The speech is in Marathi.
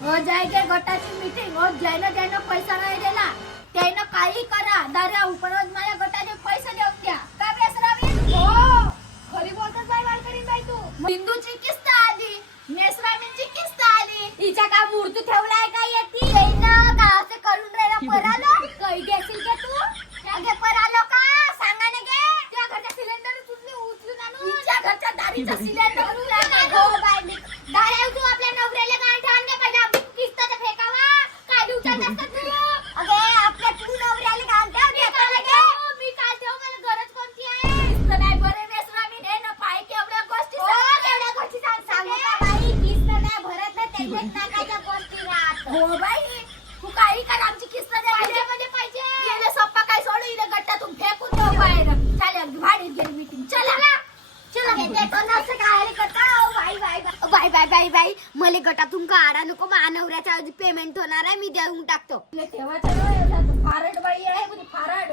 हो जायगे गटाची मीटिंग हो ज्यानं पैसा नाही दिला त्यानं काही करा दाऱ्या उपरच माझ्या गटाचे पैसे देऊ द्या का बेसरावी हो खरी बोलतोस बाई वालकरी बाई तू बिंदूची किस्त आली नेसरामींची किस्त आली हिच्या का मूर्ती ठेवलाय का येती येईन गावचे करून राहिला परालो काही घेशील का तू अगे परालो का सांगा ना गे त्या घरच्या सिलेंडर उचलून आणू हिच्या घरच्या दारीचा सिलेंडर उचलून हो बाई दाऱ्या तू आपल्या नवऱ्याला गाण ठाण घे पाहिजे आपण किस्त ते फेकावा काय दिवसात असतात तू अगे आपल्या तू नवऱ्याला गाण ठेव देता लगे मी काल ठेव मला गरज कोणती आहे किस्त नाही बरे बेसरामी दे ना पाय केवढ्या गोष्टी केवढ्या गोष्टी सांगू का बाई किस्त नाही भरत ना त्याच्यात टाकायच्या गोष्टी राहत हो बाई तू काही कर आमची किस्त दे पाहिजे म्हणजे पाहिजे गेले सोप्पा काय सोडू इले गट्टातून फेकून देऊ बाहेर चालेल भाडीत गेली मीटिंग चला चला देतो ना असं काय करता बाई बाई बाई बाई बाई बाई मला गटातून काढा नको मानवऱ्याच्या पेमेंट होणार आहे मी देऊन टाकतो ठेवायचं फारड बाई आहे फारड